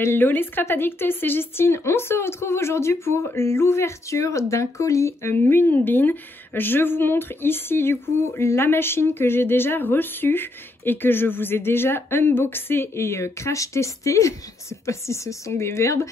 Hello les scrap addicts, c'est Justine. On se retrouve aujourd'hui pour l'ouverture d'un colis Moonbeam. Je vous montre ici du coup la machine que j'ai déjà reçue et que je vous ai déjà unboxé et crash testé. Je ne sais pas si ce sont des verbes,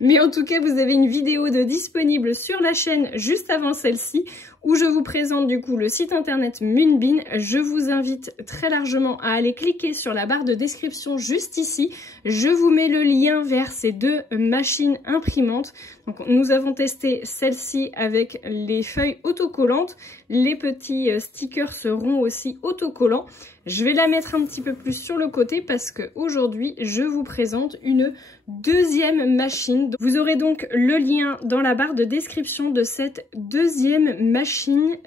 mais en tout cas vous avez une vidéo de disponible sur la chaîne juste avant celle-ci où je vous présente du coup le site internet Moonbeam. Je vous invite très largement à aller cliquer sur la barre de description juste ici. Je vous mets le lien vers ces deux machines imprimantes. Donc, nous avons testé celle-ci avec les feuilles autocollantes. Les petits stickers seront aussi autocollants. Je vais la mettre un petit peu plus sur le côté parce qu'aujourd'hui, je vous présente une deuxième machine. Vous aurez donc le lien dans la barre de description de cette deuxième machine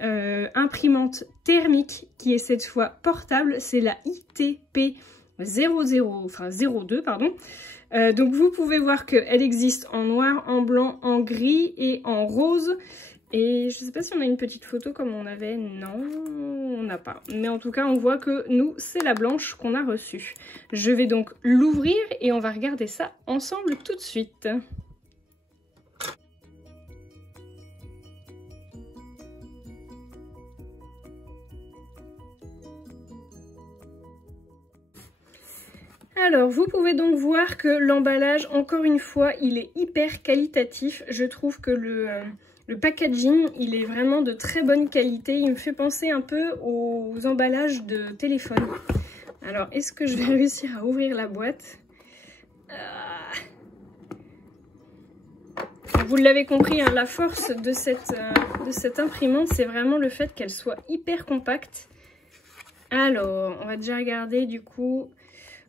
imprimante thermique qui est cette fois portable. C'est la ITP 02, pardon. Donc vous pouvez voir qu'elle existe en noir, en blanc, en gris et en rose. Et je sais pas si on a une petite photo comme on avait, non, on n'a pas. Mais en tout cas, on voit que nous, c'est la blanche qu'on a reçue. Je vais donc l'ouvrir et on va regarder ça ensemble tout de suite. Alors, vous pouvez donc voir que l'emballage, encore une fois, il est hyper qualitatif. Je trouve que le packaging, il est vraiment de très bonne qualité. Il me fait penser un peu aux emballages de téléphone. Alors, est-ce que je vais réussir à ouvrir la boîte? Vous l'avez compris, hein, la force de cette imprimante, c'est vraiment le fait qu'elle soit hyper compacte. Alors, on va déjà regarder du coup...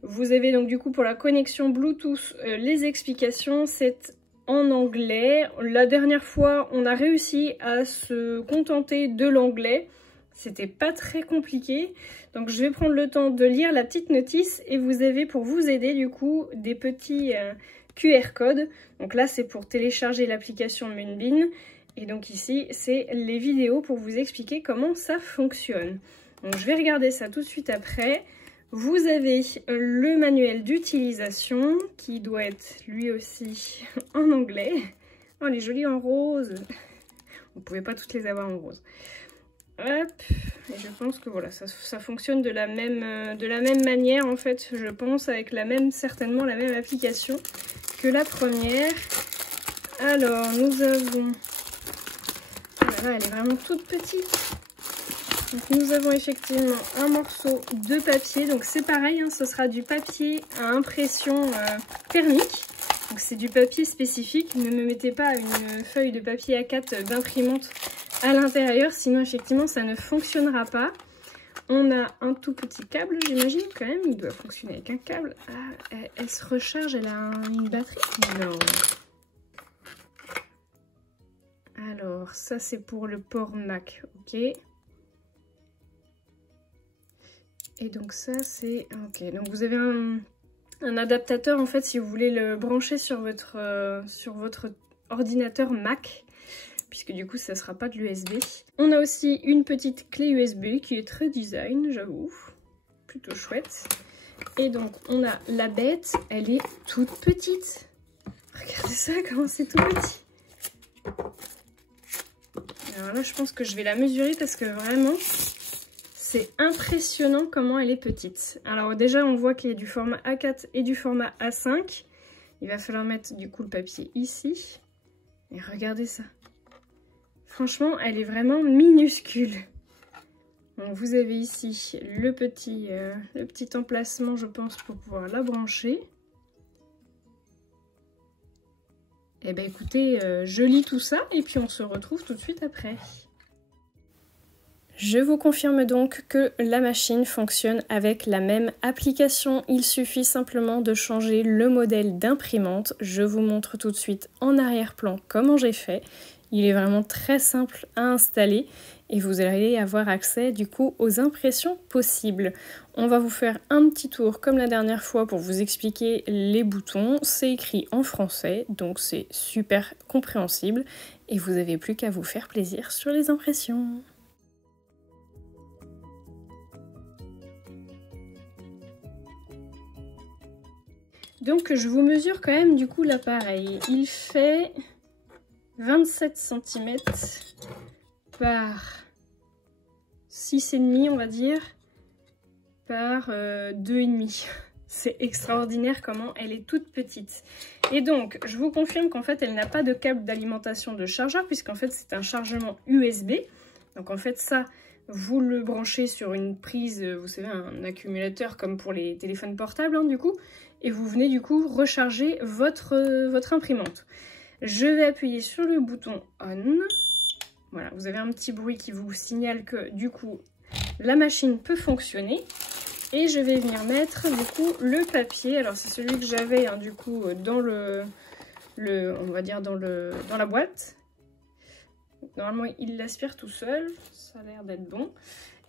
Vous avez donc du coup pour la connexion Bluetooth les explications, c'est en anglais. La dernière fois, on a réussi à se contenter de l'anglais. C'était pas très compliqué. Donc je vais prendre le temps de lire la petite notice et vous avez pour vous aider du coup des petits QR codes. Donc là c'est pour télécharger l'application Moonbeam. Et donc ici c'est les vidéos pour vous expliquer comment ça fonctionne. Donc je vais regarder ça tout de suite après. Vous avez le manuel d'utilisation qui doit être lui aussi en anglais. Oh, elle est jolie en rose. Vous ne pouvez pas toutes les avoir en rose. Hop. Et je pense que voilà, ça fonctionne de la même manière en fait, je pense, avec certainement la même application que la première. Alors, nous avons... Oh là là, elle est vraiment toute petite. Donc nous avons effectivement un morceau de papier, donc c'est pareil, hein, ce sera du papier à impression thermique. Donc c'est du papier spécifique, ne me mettez pas une feuille de papier A4 d'imprimante à l'intérieur, sinon effectivement ça ne fonctionnera pas. On a un tout petit câble, j'imagine quand même, il doit fonctionner avec un câble. Ah, elle se recharge, elle a une batterie? Non. Alors ça c'est pour le port Mac, ok. Et donc ça c'est... Ok, donc vous avez un adaptateur en fait si vous voulez le brancher sur votre ordinateur Mac. Puisque du coup ça ne sera pas de l'USB. On a aussi une petite clé USB qui est très design, j'avoue. Plutôt chouette. Et donc on a la bête, elle est toute petite. Regardez ça, comment c'est tout petit. Alors là je pense que je vais la mesurer parce que vraiment... C'est impressionnant comment elle est petite. Alors déjà, on voit qu'il y a du format A4 et du format A5. Il va falloir mettre du coup le papier ici. Et regardez ça. Franchement, elle est vraiment minuscule. Donc vous avez ici le petit emplacement, je pense, pour pouvoir la brancher. Et ben écoutez, je lis tout ça et puis on se retrouve tout de suite après. Je vous confirme donc que la machine fonctionne avec la même application. Il suffit simplement de changer le modèle d'imprimante. Je vous montre tout de suite en arrière-plan comment j'ai fait. Il est vraiment très simple à installer et vous allez avoir accès du coup aux impressions possibles. On va vous faire un petit tour comme la dernière fois pour vous expliquer les boutons. C'est écrit en français donc c'est super compréhensible et vous n'avez plus qu'à vous faire plaisir sur les impressions. Donc je vous mesure quand même du coup l'appareil. Il fait 27 cm par 6,5 on va dire, par 2,5. C'est extraordinaire comment elle est toute petite. Et donc, je vous confirme qu'en fait, elle n'a pas de câble d'alimentation de chargeur, puisqu'en fait, c'est un chargement USB. Donc en fait, ça, vous le branchez sur une prise, vous savez, un accumulateur comme pour les téléphones portables, hein, du coup. Et vous venez du coup recharger votre imprimante. Je vais appuyer sur le bouton On. Voilà, vous avez un petit bruit qui vous signale que du coup, la machine peut fonctionner. Et je vais venir mettre du coup le papier. Alors c'est celui que j'avais hein, du coup dans on va dire dans la boîte. Normalement il l'aspire tout seul, ça a l'air d'être bon.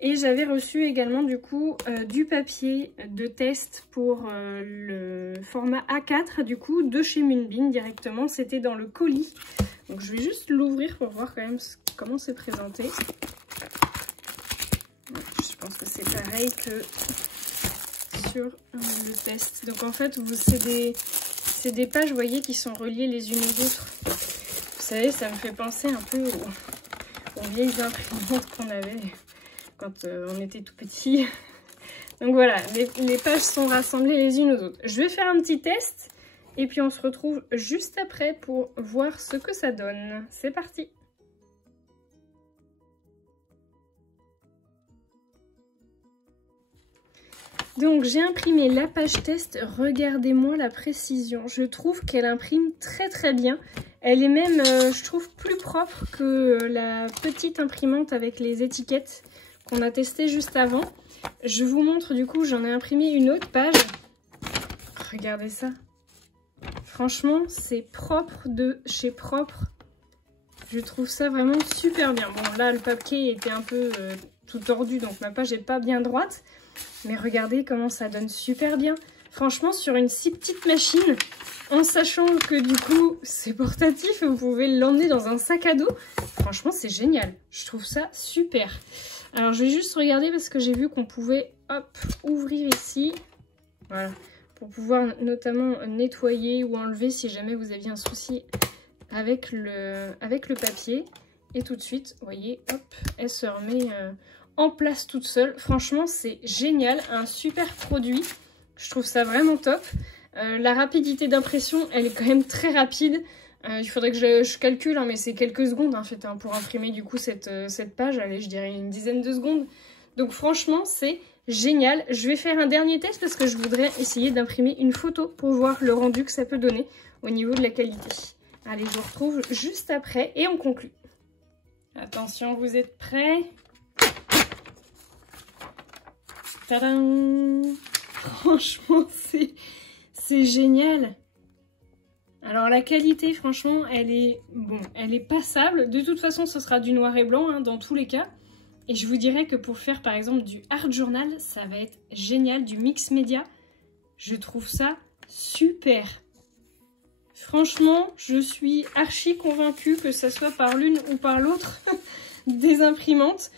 Et j'avais reçu également du coup du papier de test pour le format A4 du coup de chez Moonbeam directement. C'était dans le colis. Donc je vais juste l'ouvrir pour voir quand même comment c'est présenté. Je pense que c'est pareil que sur le test. Donc en fait, c'est des pages, vous voyez, qui sont reliées les unes aux autres. Vous savez, ça me fait penser un peu aux vieilles imprimantes qu'on avait quand on était tout petit. Donc voilà, les pages sont rassemblées les unes aux autres. Je vais faire un petit test et puis on se retrouve juste après pour voir ce que ça donne. C'est parti! Donc j'ai imprimé la page test, regardez-moi la précision, je trouve qu'elle imprime très très bien. Elle est même, je trouve, plus propre que la petite imprimante avec les étiquettes qu'on a testée juste avant. Je vous montre du coup, j'en ai imprimé une autre page. Regardez ça. Franchement, c'est propre de chez propre. Je trouve ça vraiment super bien. Bon là, le papier était un peu tout tordu, donc ma page n'est pas bien droite. Mais regardez comment ça donne super bien. Franchement, sur une si petite machine, en sachant que du coup, c'est portatif et vous pouvez l'emmener dans un sac à dos. Franchement, c'est génial. Je trouve ça super. Alors, je vais juste regarder parce que j'ai vu qu'on pouvait, hop, ouvrir ici. Voilà. Pour pouvoir notamment nettoyer ou enlever si jamais vous aviez un souci avec le papier. Et tout de suite, vous voyez, hop, elle se remet en place toute seule. Franchement, c'est génial, un super produit. Je trouve ça vraiment top. La rapidité d'impression, elle est quand même très rapide. Il faudrait que je calcule, hein, mais c'est quelques secondes en fait, hein, pour imprimer du coup cette page. Allez, je dirais une dizaine de secondes. Donc franchement, c'est génial. Je vais faire un dernier test parce que je voudrais essayer d'imprimer une photo pour voir le rendu que ça peut donner au niveau de la qualité. Allez, je vous retrouve juste après et on conclut. Attention, vous êtes prêts? Tadam! Franchement, c'est génial. Alors la qualité, franchement, elle est passable. De toute façon, ce sera du noir et blanc hein, dans tous les cas. Et je vous dirais que pour faire par exemple du art journal, ça va être génial, du mix média. Je trouve ça super. Franchement, je suis archi convaincue que ça soit par l'une ou par l'autre des imprimantes.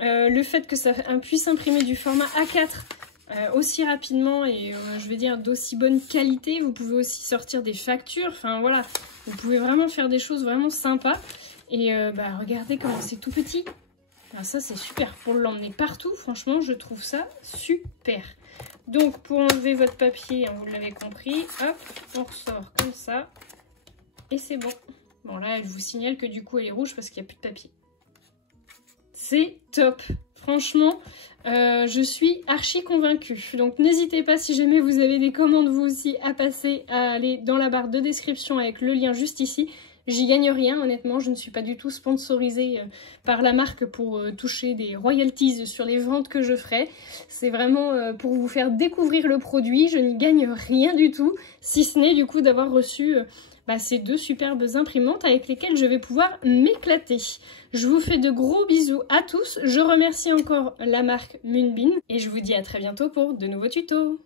Le fait que ça puisse imprimer du format A4 aussi rapidement et je vais dire d'aussi bonne qualité. Vous pouvez aussi sortir des factures. Enfin voilà, vous pouvez vraiment faire des choses vraiment sympas. Et regardez comment c'est tout petit. Alors ça c'est super pour l'emmener partout. Franchement, je trouve ça super. Donc pour enlever votre papier, hein, vous l'avez compris, hop, on ressort comme ça. Et c'est bon. Bon là, elle vous signale que du coup elle est rouge parce qu'il n'y a plus de papier. C'est top. Franchement, je suis archi convaincue. Donc n'hésitez pas si jamais vous avez des commandes vous aussi à passer, à aller dans la barre de description avec le lien juste ici. J'y gagne rien, honnêtement, je ne suis pas du tout sponsorisée par la marque pour toucher des royalties sur les ventes que je ferai. C'est vraiment pour vous faire découvrir le produit, je n'y gagne rien du tout, si ce n'est du coup d'avoir reçu ces deux superbes imprimantes avec lesquelles je vais pouvoir m'éclater. Je vous fais de gros bisous à tous, je remercie encore la marque Moonbeam et je vous dis à très bientôt pour de nouveaux tutos.